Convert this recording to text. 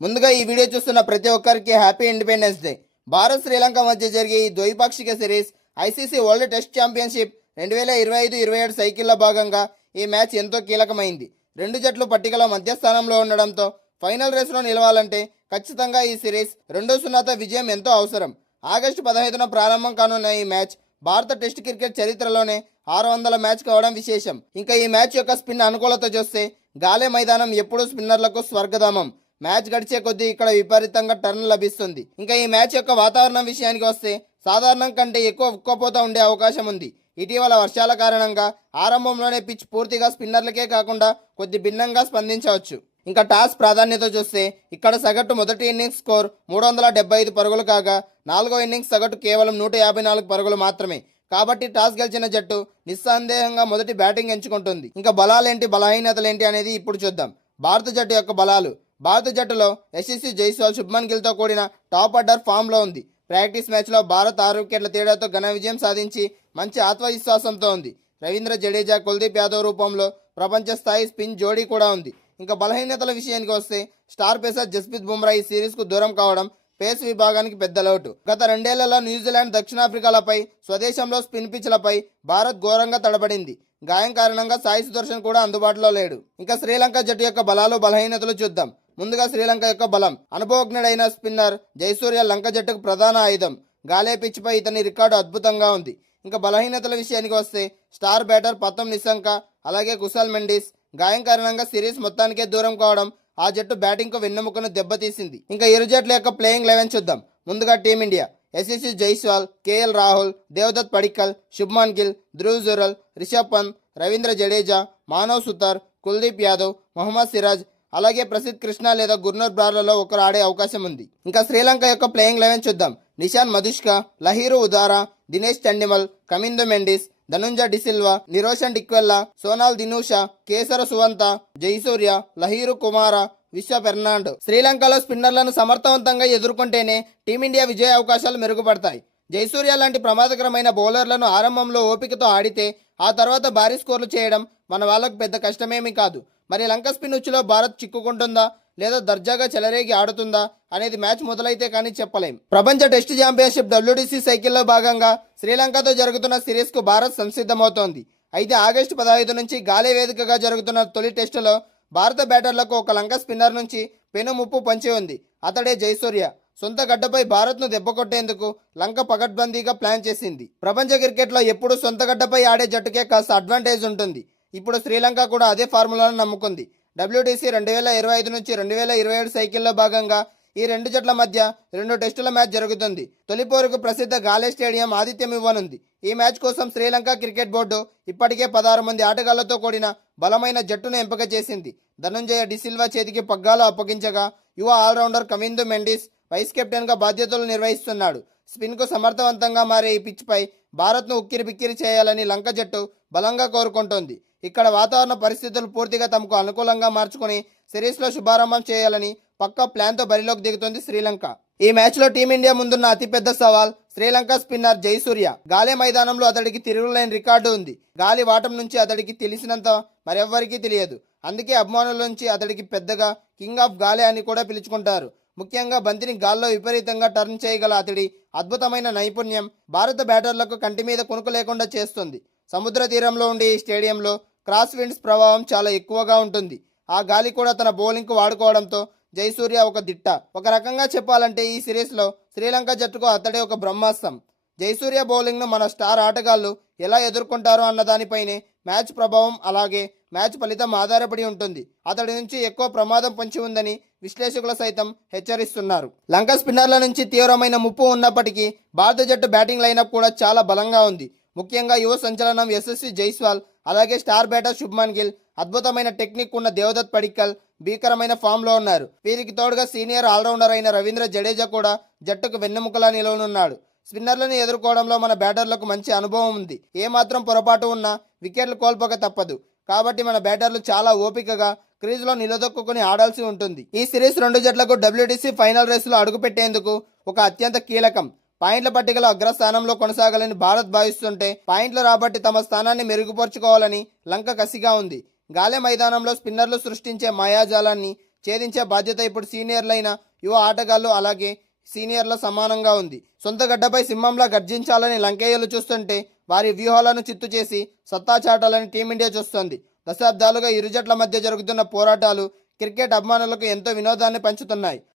ముందుగా ఈ వీడియో చూస్తున్న ప్రతి ఒక్కరికి happy independence day. Bharat Sri Lanka మధ్య జరిగే ఈ ద్వైపాక్షిక series ICC world test championship 2025-27 సైకిల్లో భాగంగా ఈ మ్యాచ్ ఎంతో కీలకమైంది. రెండు జట్లు పట్టికలో మధ్యస్థానంలో ఉండడంతో ఫైనల్ రేసులో నిలవాలంటే ఖచ్చితంగా ఈ సిరీస్ 2-0తో విజయం ఎంతో అవసరం. ఆగస్టు 15న ప్రారంభం కానున్న ఈ మ్యాచ్ భారత టెస్ట్ క్రికెట్ చరిత్రలోనే 600 మ్యాచ్ కావడం విశేషం. ఇంకా ఈ మ్యాచ్ యొక్క స్పిన్ అనుకూలత చూస్తే గాలే మైదానం ఎప్పుడూ స్పిన్నర్లకు స్వర్గధామం. మ్యాచ్ గడిచే కొద్దీ ఇక్కడ విపరీతంగా టర్న్ లభిస్తుంది. ఇంకా ఈ మ్యాచ్ యొక్క వాతావరణం విషయానికి వస్తే సాధారణం కంటే ఎక్కువ ఉక్కపోత ఉండే అవకాశం ఉంది. ఇటీవల వర్షాల కారణంగా ఆరంభంలోనే పిచ్ పూర్తిగా స్పిన్నర్లకే కాకుండా కొద్ది భిన్నంగా స్పందించవచ్చు. ఇంకా టాస్ ప్రాధాన్యత చూస్తే ఇక్కడ సగటు మొదటి ఇన్నింగ్స్ స్కోర్ 375 పరుగులు కాగా నాలుగో ఇన్నింగ్స్ సగటు కేవలం 154 పరుగులు మాత్రమే. కాబట్టి టాస్ గెలిచిన జట్టు నిస్సందేహంగా మొదటి బ్యాటింగ్ ఎంచుకుంటుంది. ఇంకా బలాలేంటి బలహీనతలేంటి అనేది ఇప్పుడు చూద్దాం. భారత జట్టు యొక్క బలాలు. భారత జట్టులో యశస్వి జైస్వాల్, శుభ్మన్ గిల్తో కూడిన టాప్ ఆర్డర్ ఫామ్లో ఉంది. ప్రాక్టీస్ మ్యాచ్లో భారత్ 6 వికెట్ల తేడాతో ఘన విజయం సాధించి మంచి ఆత్మవిశ్వాసంతో ఉంది. రవీంద్ర జడేజా, కుల్దీప్ యాదవ్ రూపంలో ప్రపంచ స్థాయి స్పిన్ జోడీ కూడా ఉంది. ఇంకా బలహీనతల విషయానికి వస్తే స్టార్ పేసర్ జస్ప్రీత్ బుమ్రా ఈ సిరీస్కు దూరం కావడం పేస్ విభాగానికి పెద్ద లోటు. గత 2 ఏళ్లలో న్యూజిలాండ్, దక్షిణాఫ్రికాలపై స్వదేశంలో స్పిన్ పిచ్లపై భారత్ ఘోరంగా తడబడింది. గాయం కారణంగా సాయి సుదర్శన్ కూడా అందుబాటులో లేడు. ఇంకా శ్రీలంక జట్టు యొక్క బలాలు బలహీనతలు చూద్దాం. ముందుగా శ్రీలంక యొక్క బలం. అనుభవజ్ఞుడైన స్పిన్నర్ జయసూర్య లంక జట్టుకు ప్రధాన ఆయుధం. గాలే పిచ్పై ఇతని రికార్డు అద్భుతంగా ఉంది. ఇంకా బలహీనతల విషయానికి వస్తే స్టార్ బ్యాటర్ పతం నిశంక, అలాగే కుశాల్ మెండిస్ గాయం కారణంగా సిరీస్ మొత్తానికే దూరం కావడం ఆ జట్టు బ్యాటింగ్కు వెన్నెముకను దెబ్బతీసింది. ఇంకా ఇరు జట్ల యొక్క ప్లేయింగ్ 11 చూద్దాం. ముందుగా టీమిండియా. యశస్వి జైస్వాల్, కేఎల్ రాహుల్, దేవదత్ పడిక్కల్, శుభ్మన్ గిల్, ధ్రువ్ జురల్, రిషబ్ పంత్, రవీంద్ర జడేజా, మానవ్ సుతార్, కుల్దీప్ యాదవ్, మొహమ్మద్ సిరాజ్, అలాగే ప్రసిద్ధ్ కృష్ణ లేదా గుర్నూర్ బ్రార్లలో ఒకరు ఆడే అవకాశం ఉంది. ఇంకా శ్రీలంక యొక్క ప్లేయింగ్ 11 చూద్దాం. నిషాన్ మధుష్క, లహీరు ఉదారా, దినేష్ చండిమల్, కమిందో మెండిస్, ధనుంజ డిసిల్వా, నిరోషన్ డిక్వెల్లా, సోనాల్ దినూషా, కేసర సువంత, జయసూర్య, లహీరు కుమార, విశ్వ ఫెర్నాండో. శ్రీలంకలో స్పిన్నర్లను సమర్థవంతంగా ఎదుర్కొంటేనే టీమిండియా విజయ అవకాశాలు మెరుగుపడతాయి. జయసూర్య లాంటి ప్రమాదకరమైన బౌలర్లను ఆరంభంలో ఓపికతో ఆడితే ఆ తర్వాత భారీ స్కోర్లు చేయడం మన వాళ్ళకు పెద్ద కష్టమేమీ కాదు. మరి లంక స్పిన్ ఉచ్చులో భారత్ చిక్కుకుంటుందా లేదా దర్జాగా చెలరేగి ఆడుతుందా అనేది మ్యాచ్ మొదలైతే కానీ చెప్పలేం. ప్రపంచ టెస్ట్ ఛాంపియన్షిప్ WTC సైకిల్లో భాగంగా శ్రీలంకతో జరుగుతున్న సిరీస్కు భారత్ సంసిద్ధమవుతోంది. అయితే ఆగస్టు 15 నుంచి గాలే వేదికగా జరుగుతున్న తొలి టెస్టులో భారత బ్యాటర్లకు ఒక లంక స్పిన్నర్ నుంచి పెను ముప్పు పొంచి ఉంది. అతడే జయసూర్య. సొంత గడ్డపై భారత్ను దెబ్బకొట్టేందుకు లంక పకడ్బందీగా ప్లాన్ చేసింది. ప్రపంచ క్రికెట్లో ఎప్పుడూ సొంత గడ్డపై ఆడే జట్టుకే కాస్త అడ్వాంటేజ్ ఉంటుంది. ఇప్పుడు శ్రీలంక కూడా అదే ఫార్ములాను నమ్ముకుంది. WTC 2025 నుంచి 2027 సైకిల్లో భాగంగా ఈ రెండు జట్ల మధ్య 2 టెస్టుల మ్యాచ్ జరుగుతుంది. తొలి పోరుకు ప్రసిద్ధ గాలే స్టేడియం ఆతిథ్యం ఇవ్వనుంది. ఈ మ్యాచ్ కోసం శ్రీలంక క్రికెట్ బోర్డు ఇప్పటికే 16 మంది ఆటగాళ్లతో కూడిన బలమైన జట్టును ఎంపిక చేసింది. ధనుంజయ డిసిల్వా చేతికి పగ్గాలు అప్పగించగా యువ ఆల్రౌండర్ కమిందో మెండిస్ వైస్ కెప్టెన్గా బాధ్యతలు నిర్వహిస్తున్నాడు. స్పిన్కు సమర్థవంతంగా మారే ఈ పిచ్పై భారత్ను ఉక్కిరి బిక్కిరి చేయాలని లంక జట్టు బలంగా కోరుకుంటోంది. ఇక్కడ వాతావరణ పరిస్థితులు పూర్తిగా తమకు అనుకూలంగా మార్చుకుని సిరీస్లో శుభారంభం చేయాలని పక్కా ప్లాన్తో బరిలోకి దిగుతోంది శ్రీలంక. ఈ మ్యాచ్లో టీమిండియా ముందున్న అతిపెద్ద సవాల్ శ్రీలంక స్పిన్నర్ జయసూర్య. గాలే మైదానంలో అతడికి తిరుగులేని రికార్డు ఉంది. గాలి వాటం నుంచి అతడికి తెలిసినంత మరెవ్వరికీ తెలియదు. అందుకే అభిమానుల నుంచి అతడికి పెద్దగా కింగ్ ఆఫ్ గాలే అని కూడా పిలుచుకుంటారు. ముఖ్యంగా బంతిని గాల్లో విపరీతంగా టర్న్ చేయగల అతడి అద్భుతమైన నైపుణ్యం భారత బ్యాటర్లకు కంటి మీద కునుకు లేకుండా చేస్తుంది. సముద్ర తీరంలో ఉండే ఈ స్టేడియంలో క్రాస్ విండ్స్ ప్రభావం చాలా ఎక్కువగా ఉంటుంది. ఆ గాలి కూడా తన బౌలింగ్కు వాడుకోవడంతో జయసూర్య ఒక దిట్ట. ఒక రకంగా చెప్పాలంటే ఈ సిరీస్లో శ్రీలంక జట్టుకు అతడే ఒక బ్రహ్మాస్త్రం. జయసూర్య బౌలింగ్ను మన స్టార్ ఆటగాళ్లు ఎలా ఎదుర్కొంటారో అన్న దానిపైనే మ్యాచ్ ప్రభావం అలాగే మ్యాచ్ ఫలితం ఆధారపడి ఉంటుంది. అతడి నుంచి ఎక్కువ ప్రమాదం పొంచి ఉందని విశ్లేషకులు సైతం హెచ్చరిస్తున్నారు. లంక స్పిన్నర్ల నుంచి తీవ్రమైన ముప్పు ఉన్నప్పటికీ భారత జట్టు బ్యాటింగ్ లైనప్ కూడా చాలా బలంగా ఉంది. ముఖ్యంగా యువ సంచలనం యశస్వి జైస్వాల్, అలాగే స్టార్ బ్యాటర్ శుభ్మన్ గిల్, అద్భుతమైన టెక్నిక్ ఉన్న దేవదత్ పడిక్కల్ భీకరమైన ఫామ్లో ఉన్నారు. వీరికి తోడుగా సీనియర్ ఆల్రౌండర్ అయిన రవీంద్ర జడేజా కూడా జట్టుకు వెన్నెముకలా నిలవనున్నాడు. స్పిన్నర్లను ఎదుర్కోవడంలో మన బ్యాటర్లకు మంచి అనుభవం ఉంది. ఏమాత్రం పొరపాటు ఉన్నా వికెట్లు కోల్పోక తప్పదు. కాబట్టి మన బ్యాటర్లు చాలా ఓపికగా క్రీజ్లో నిలదొక్కుని ఆడాల్సి ఉంటుంది. ఈ సిరీస్ రెండు జట్లకు WTC ఫైనల్ రేసులో అడుగుపెట్టేందుకు ఒక అత్యంత కీలకం. పాయింట్ల పట్టికలో అగ్రస్థానంలో కొనసాగాలని భారత్ భావిస్తుంటే పాయింట్లు రాబట్టి తమ స్థానాన్ని మెరుగుపరుచుకోవాలని లంక కసిగా ఉంది. గాలే మైదానంలో స్పిన్నర్లు సృష్టించే మాయాజాలాన్ని ఛేదించే బాధ్యత ఇప్పుడు సీనియర్లైన యువ ఆటగాళ్లు అలాగే సీనియర్ల సమానంగా ఉంది. సొంత గడ్డపై సింహంలా గర్జించాలని లంకేయులు చూస్తుంటే వారి వ్యూహాలను చిత్తు చేసి సత్తా చాటాలని టీమిండియా చూస్తోంది. దశాబ్దాలుగా ఇరు జట్ల మధ్య జరుగుతున్న పోరాటాలు క్రికెట్ అభిమానులకు ఎంతో వినోదాన్ని పంచుతున్నాయి.